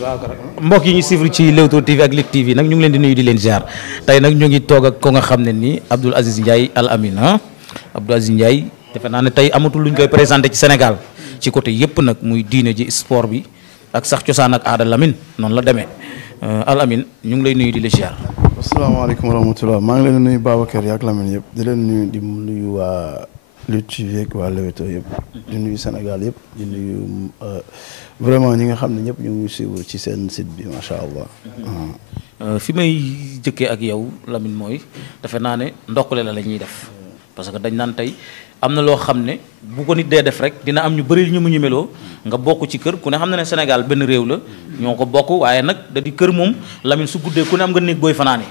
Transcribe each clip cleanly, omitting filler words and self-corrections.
mbokk yi ñu suivre ci Leewtoo TV ak Lutte TV nag ñu ngi leen di nuyu di leen ziar tey nag ñu ngi toog ak ko nga xam ne nii Abdoul Aziz Ndiaye Al Amine Abdoul Aziz Ndiaye defe naa ne tey amatul luñ koy présenté ci Sénégal ci côté yëpp nag muy diine ji sport bi ak sax cosaan ak aada Lamine noonu la demee Al Amine ñu ngi lay nuyu di la ziar. asalaamaaleykum wa rahmatulah maa ngi leen di nuyu Babacar ak Lamine yëpp di leen nuyu di nuyu waa Lutte TV ak waa Leewtoo yëpp di nuyu Sénégal yëpp di nuyu vraiment ñi nga xam ne ñëpp ñu ngi suivre ci seen site bi macha allah. fi may jëkkee ak yow Lamine mooy defe naa ne ndokkale la ñuy def parce que dañ naan tey am na loo xam ne bu ko nit dee def rek dina am ñu bëri ñu mu ñemeloo nga bokk ci kër ku ne xam na ne Sénégal benn réew la ñoo ko bokk waaye nag da di kër moom Lamine su guddee ku ne am nga néeg booy fanaane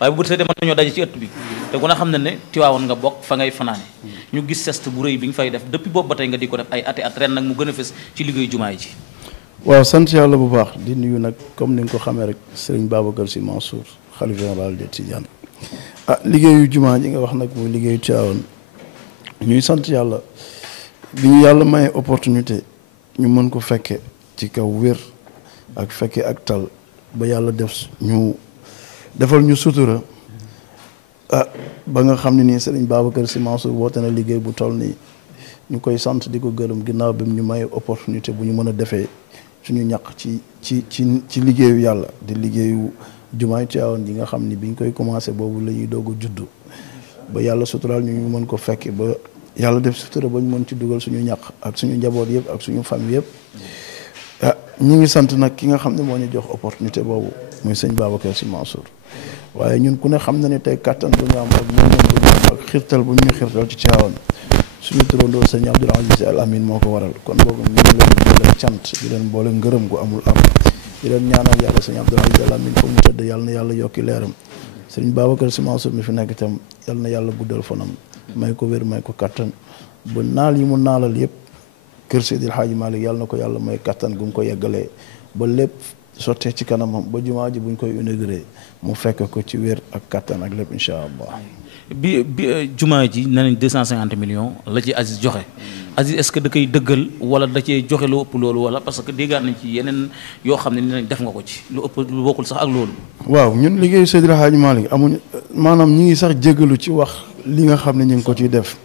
waaye bu bët see mën nañoo daje ci ëtt bi te ku ne xam na ne Tiwaawoon nga bokk fa ngay fanaane ñu gis geste bu rëy bi nga fay def depuis boobu ba tey nga di ko def ay ati at ren nag mu gën a fës ci liggéey jumaay ji. waaw sant yàlla bu baax di nuyu nag comme ni nga ko xamee rek Serigne Babacar Sy Mansour xalifa général des Tidianes liggéeyu jumaa ji nga wax nag muy liggéeyu Tiwaawoon ñuy sant yàlla bi ñu yàlla may opportunité ñu mën ko fekke ci kaw wér ak fekke ak tal ba yàlla def ñu defal ñu sutura ba nga xam ne nii Serigne Babacar Sy Mansour woote na liggéey bu toll nii ñu koy sant di ko gërëm ginnaaw bi ñu may opportunité bu ñu mën a defee suñu ñaq ci liggéeyu yàlla di liggéeyu jumaay Tiwaawan ji nga xam ni biñ koy commencé boobu la ñuy doog a juddu ba yàlla suturaal ñu mën ko fekke ba yàlla def sutura ba ñu mën ci dugal suñu ñaq ak suñu njaboot yëpp ak suñu famille yëpp ñi ngi sant nag ki nga xam ne moo ñu jox opportunité boobu muy sëñ Babacar Sy Mansour waaye ñun ku ne xam na ne tey kattan bu ñu am ak mën bu ñu am ak xirtal bu ñu xirtal ci Tiwaawan suñu turandoo sëñ Abdoul Aziz Al Amine moo ko waral kon boobu ñu ngi leen di boole cant di leen boole ngërëm gu amul am di leen ñaanal yàlla sëñ Abdoul Aziz Al Amine foofu mu tëdd yàlla na yàlla yokki leeram sëñ Babacar Sy Mansour mi fi nekk itam yàlla na yàlla guddal fanam may ko wér may ko kattan ba naal yi mu naalal yëpp kër Seydil Hadji Malick yàlla na ko yàlla may kattan gu mu ko yeggalee ba lépp sottee ci kanamam ba jumaa ji buñ koy inauguré mu fekk ko ci wér ak kattan ak lépp incha allah. bi jumaa ji nee nañ 250 millions la ci Aziz joxe Aziz est-ce que da koy dëggal wala da cee joxe lu ëpp loolu wala parce que déggaat nañ ci yeneen yoo xam ne ni nañ def nga ko ci lu ëpp lu bokkul sax ak loolu. waaw ñun liggéeyu Seydil Hadji Malick amuñ maanaam ñi ngi sax jégalu ci wax li nga xam ne ñu ngi ko ciy def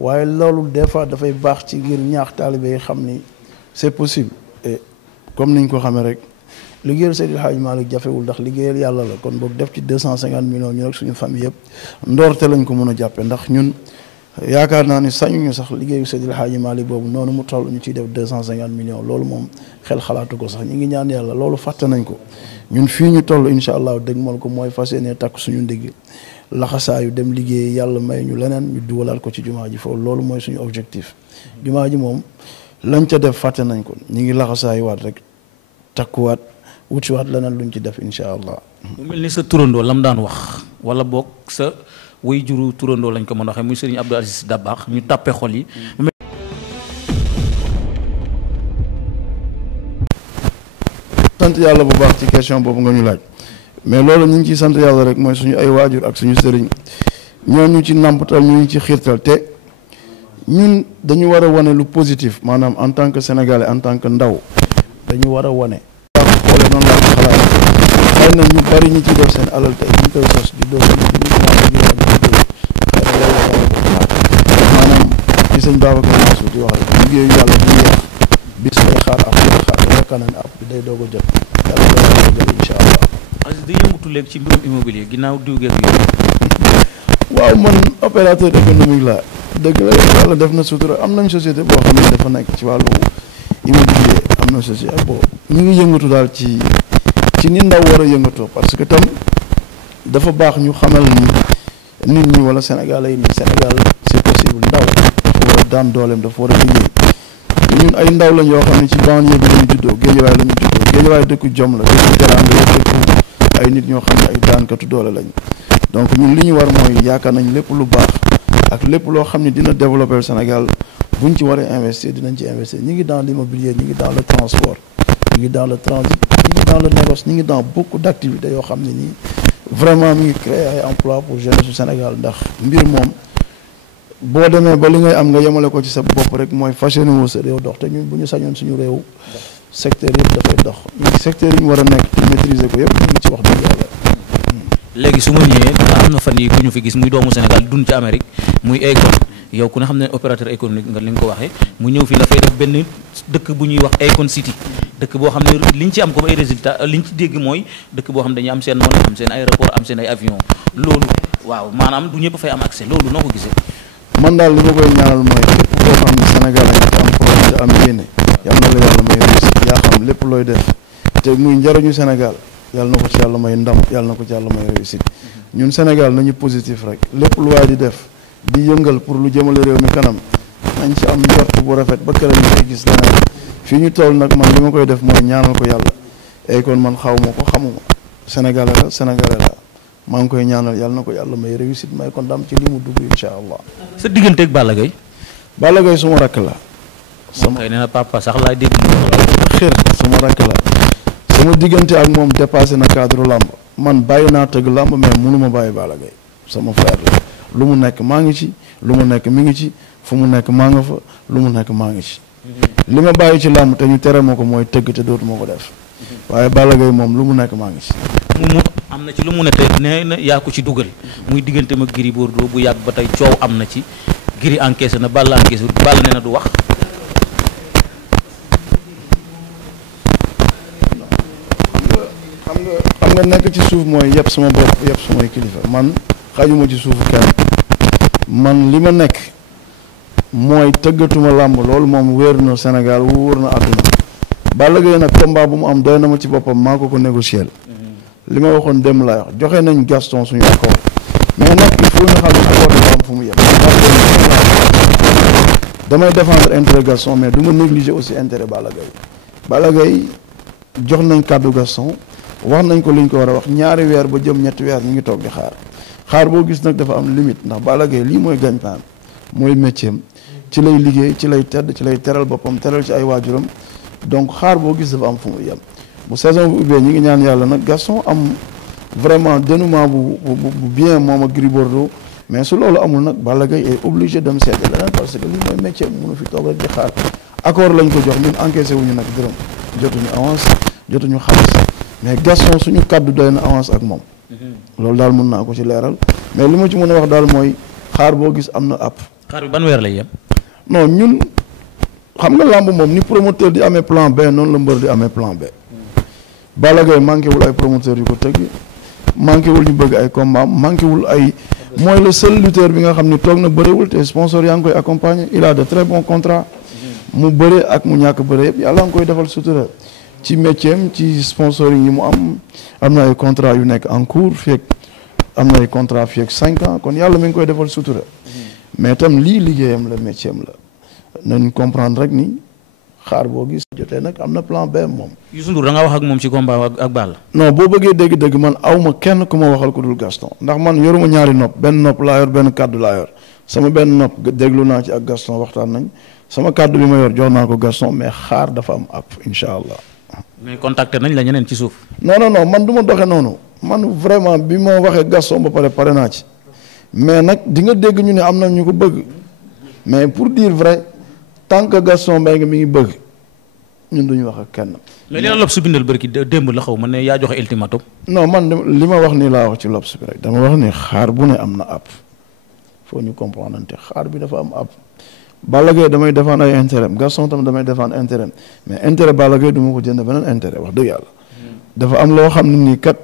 waaye loolu des fois dafay baax ci ngir ñaax taalibe yi xam ni c'est possible et comme niñ ko xamee rek. liggéeyal Seydil Hadji Malick jafewul ndax liggéeyal yàlla la kon boog def ci 250 millions ñu rek suñu famille yëpp ndoorte lañ ko mën a jàppe ndax ñun yaakaar naa ni sañuñu sax liggéeyu Seydil Hadji Malick boobu noonu mu toll ñu ciy def 250 millions loolu moom xel xalaatu ko sax ñu ngi ñaan yàlla loolu fàtte nañ ko ñun fii ñu toll incha allah dëgg mal ko mooy fas yéene takk suñu ndigg laxasaayu dem liggéey yàlla may ñu leneen ñu duwalaat ko ci jumaa ji foofu loolu mooy suñu objectif jumaa ji moom lañ ca def fàtte nañ ko ñu ngi laxasaayu waat rek takkuwaat wuciwaat leneen luñ ci def incha allah. mu mel ni sa turandoo lam daan wax wala boog sa way juru turandoo lañ ko mën a waxee muy Serigne Abdoul Aziz Dabakh ñu tàppe xol yi. sant yàlla bu baax ci question boobu nga ñu laaj mais loolu ñu ngi ciy sant yàlla rek mooy suñu ay waajur ak suñu sëriñ ñooñu ci nàmpatal ñu ngi ci xiirtal te ñun dañu war a wane lu positif maanaam en tant que sénégalais en tant que ndaw dañu war a wane. xoole noonu laa ko xalaat xëy na ñu bari ñi ci def seen alal tey ñu koy sos di doog maanaam ci sëñ Babacar Mansour di wax rek liggéeyu yàlla bu yeex bis day xaar ab day xaar yaakaar naa ne ab bi day doog a jot yàlla doog a jot incha allah. Aziz day yëngatu léegi ci mbirum immobilier ginnaaw diw geeg yi. waaw man opérateur économique la dëgg la yàlla def na sutura am nañ société boo xam ne dafa nekk ci wàllu immobilier am na société boo ñu ngi yëngatu daal ci ni ndaw war a yëngatoo parce que tam dafa baax ñu xamal ni nit ñi wala sénégalais yi ni Sénégal c'est possible ndaw dafa war a daan dooleem dafa war a liggéey ñun ay ndaw lañ yoo xam ne ci banlieue bi lañu juddoo Géejawaay lañu juddoo Géejawaay dëkku jom la dëkku teraanga la dëkku ay nit ñoo xam ne ay daankatu doole lañ donc ñun li ñu war mooy yaakaar nañ lépp lu baax ak lépp loo xam ne dina développer le Sénégal buñ ci waree investir dinañ ci investir ñi ngi dans l'immobilier ñi ngi dans le transport ñi ngi dans le transit ñi ngi dans le négoce ñi ngi dans beaucoup d'activités yoo xam ne nii vraiment mi ngi créer ay emploi pour jeunesse su Sénégal ndax mbir moom boo demee ba li ngay am nga yemale ko ci sa bopp rek mooy fas yéene wu sa réew dox te ñun bu ñu sañoon suñu réew secteur yëpp dafay dox secteur yi ñu war a nekk te maîtriser ko yëpp ñu ngi ci wax dëgg yàlla. léegi su ma ñëwee am na fan yi ku ñu fi gis muy doomu Sénégal dund ci Amérique muy Akon yow ku ne xam ne opérateur économique nga li nga ko waxee mu ñëw fi dafay def benn dëkk bu ñuy wax Akon City dëkk boo xam ne liñ ci am comme ay résultat liñ ci dégg mooy dëkk boo xam ne dañuy am seen monnaie am seen aéroport am seen ay avion loolu waaw maanaam du ñëpp fay am accès loolu noo ko gisee. man daal li ma koy ñaanal mooy képp koo xam ne Sénégal la nga am projet am yéene yàlla na la yàlla may réussite yaa xam lépp looy def te muy njariñu Sénégal yàlla na ko ci yàlla may ndam yàlla na ko ci yàlla may réussite ñun Sénégal nañu positif rek lépp lu waay di def di yëngal pour lu jëmale réew mi kanam nañ ci am njort bu rafet ba keroog ñu koy gis leneen fii ñu toll nag man li ma koy def mooy ñaanal ko yàlla Akon man xaw ma ko xamuma Sénégalais la maa ngi koy ñaanal yàlla na ko yàlla may réussite may ko ndam ci li mu dugg incha allah. sa digganteeg Balla Gaye. Balla Gaye suma rakk la. sama xëy na papa sax laay dégg. xër suma rakk la. sama diggante ak moom dépassé na cadre làmb man bàyyi naa tëgg làmb mais mënuma bàyyi Balla Gaye sama frère la lu mu nekk maa ngi ci lu mu nekk mi ngi ci fu mu nekk maa nga fa lu mu nekk maa ngi ci. li ma bàyyi ci làmb te ñu tere ma ko mooy tëgg te dootuma ko def. waaye Balla Gaye moom lu mu nekk maa ngi ci. mu am na ci lu mu ne te nee na yaa ko ci dugal muy diggante ma Gris Bordeaux bu yàgg ba tey coow am na ci Gris encaissé na Balla encaissé Balla nee na du wax. xam nga nekk ci suuf mooy yëpp sama bopp yëpp samay kilifa man xajuma ci suufu kenn man li ma nekk mooy tëggatuma làmb loolu moom wéer na Sénégal wóor na àdduna Balla Gaye nag combat bu mu am doy na ma ci boppam maa ko négocier li ma waxoon dem laa wax joxe nañ Gaston suñu accord mais nag il faut ñu xam ne accord dafa am fu mu yem damay défendre intérêt Gaston mais du ma négliger aussi intérêt Balla Gaye jox nañ kàddu Gaston wax nañ ko li ñu ko war a wax ñaari weer ba jëm ñetti weer ñu ngi toog di xaar boo gis nag dafa am limite ndax Balla Gaye lii mooy gagne-pain mooy métier ci lay liggéey ci lay tedd ci lay teral boppam teral ci ay waajuram donc xaar boo gis dafa am fu mu yem bu saison bu ubbee ñi ngi ñaan yàlla nag Gaston am vraiment dénouement bu bien moom ak Gris Bordeaux mais su loolu amul nag Balla Gaye est obligé dem seeti leneen parce que lii mooy métier mënu fi toog rek di xaar accord lañ ko jox ñun encaissé wuñu nag dërëm jotuñu avance jotuñu xaalis mais Gaston suñu kàddu doy na avance ak moom loolu daal mën naa ko ci leeral mais li ma ci mën a wax daal mooy xaar boo gis am na app xaar bi ban weer lay yem. non ñun xam nga làmb moom ni promoteur di amee plan B noonu la mbër di amee plan B Balla Gaye manqué wul ay promoteur yu ko tëgg manqué wul ñu bëgg ay combat manqué wul ay mooy le seul lutteur bi nga xam ni toog na bëriwul te sponsor yaa ngi koy accompagner il a de très bons contrats mu bëre ak mu ñàkk bëre yëpp yàlla nga koy defal sutura ci métier am ci sponsoring yi mu am na ay contrat yu nekk en cours fii am na ay contrat fii ak 5 ans kon yàlla mi ngi koy defal sutura mais tam lii liggéeyam la métier am la nañ comprendre rek ni xaar boo gis jotee nag am na plan B moom. Youssou Ndour da nga wax ak moom ci combat ak Balla. non boo bëggee dégg-dégg man awma kenn ku ma waxal ku dul Gaston ndax man yoruma ñaari nopp benn nopp laa yor benn kàddu laa yor sama benn nopp déglu naa ci ak Gaston waxtaan nañ sama kàddu bi ma yor jox naa ko Gaston mais xaar dafa am app incha allah. mais contacté nañ la ñeneen ci suuf. non man du ma doxee noonu man vraiment bi ma waxee Gaston ba pare naa ci mais nag di nga dégg ñu ne am na ñu ko bëgg mais pour dire vrai tant que Gaston Mbengue mi ngi bëgg ñun duñu wax ak kenn. mais li la Lobs bindal bërki démb la xaw ma ne yaa joxe ultimatum. non man li ma wax nii laa wax ci Lobs bi rek dama wax ni xaar bu ne am na app faut ñu comprendre te xaar bi dafa am app. Balla Gaye damay défendre ay intérêt Gaston tam damay défendre intérêt mais intérêt Balla Gaye du ma ko jënd beneen intérêt wax dëgg yàlla dafa am loo xam ne nii kat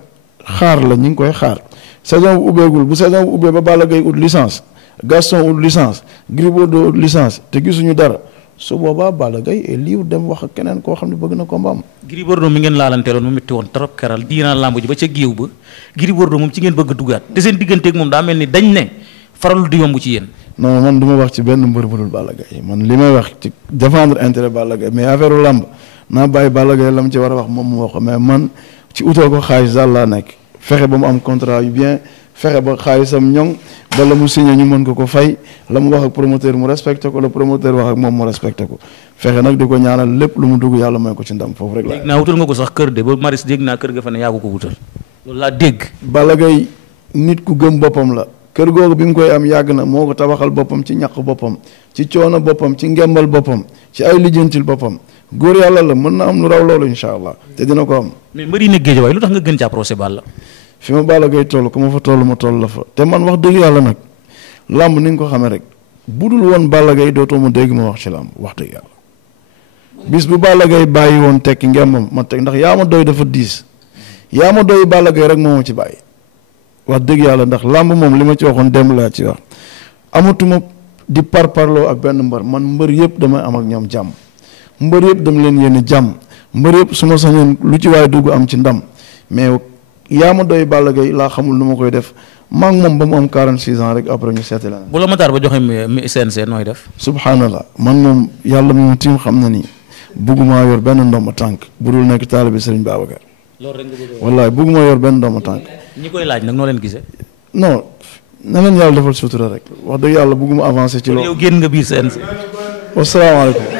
xaar la ñu ngi koy xaar saison bu ubbeegul bu saison bu ubbee ba Balla Gaye ut licence Gaston ut licence Gris Bordeaux ut licence te gisuñu dara su boobaa Balla Gaye est libre dem wax ak keneen koo xam ne bëgg na combat am. Gris Bordeaux mi ngeen laalanteeloon mu métti woon trop keral diiraan lamb ji ba ca géew ba Gris Bordeaux moom ci ngeen bëgg dugaat te seen digganteeg moom daa mel ni dañ ne faralul di yomb ci yéen. non man du ma wax ci benn mbër bu dul Balla Gaye man li may wax ci défendre intérêt Balla Gaye mais affaire lamb naa bàyyi Balla Gaye la mu ci war a wax moom mu wax ko mais man ci utal ko xaalis daal laa nekk fexe ba mu am contrat yu bien fexe ba xaalisam ñoŋ ba la mu signé ñu mën ko fay la mu wax ak promoteur mu respecté ko la promoteur wax ak moom mu respecté ko fexe nag di ko ñaanal lépp lu mu dugg yàlla may ko ci ndam foofu rek la. dégg naa wutal nga ko sax kër de ba Maris dégg naa kër ga fa ne yaa ko wutal loolu laa dégg. Balla Gaye nit ku gëm boppam la kër googu bi mu koy am yàgg na moo ko tabaxal boppam ci ñaq boppam ci coono boppam ci ngembal boppam ci ay lijjantil boppam góor yàlla la mën na am lu raw loolu incha allah te dina ko am. mais mbëri ne Guédiawaye lu tax nga gën ci approché Balla. fi ma Balla Gaye toll ku ma fa toll ma toll la fa te man wax dëgg yàlla nag làmb ni nga ko xamee rek budul woon Balla Gaye dootoo ma dégg ma wax ci làmb wax dëgg yàlla bis bu Balla Gaye bàyyi woon tekki ngembam ma teg ndax yaa ma doy dafa diis yaa ma doy Balla Gaye rek moo ma ci bàyyi wax dëgg yàlla ndax làmb moom li ma ci waxoon démb laa ci wax amatuma di parparloo ak benn mbër man mbër yëpp damay am ak ñoom jàmm mbër yëpp dama leen yéene jàmm mbër yëpp su ma sañoon lu ci waaye dugg am ci ndam mais yaa ma doy Balla Gaye laa xamul nu ma koy def maa ngi moom ba mu am 46 ans rek après ñu seeti la. bu la Matar ba joxe CNC nooy def. subhanallah man moom yàlla mi mu tiim xam na ni bëgguma yor benn ndomba tànk bu dul nekk taalibe Serigne Babacar. loolu rek nga bëgg wallaay bëgguma yor benn ndomba tànk. ñi koy laaj nag noo leen gisee. non na leen yàlla defal sutura rek wax dëgg yàlla bëgguma avancer ci loolu. yow génn nga biir CNC. wasalaamaaleykum.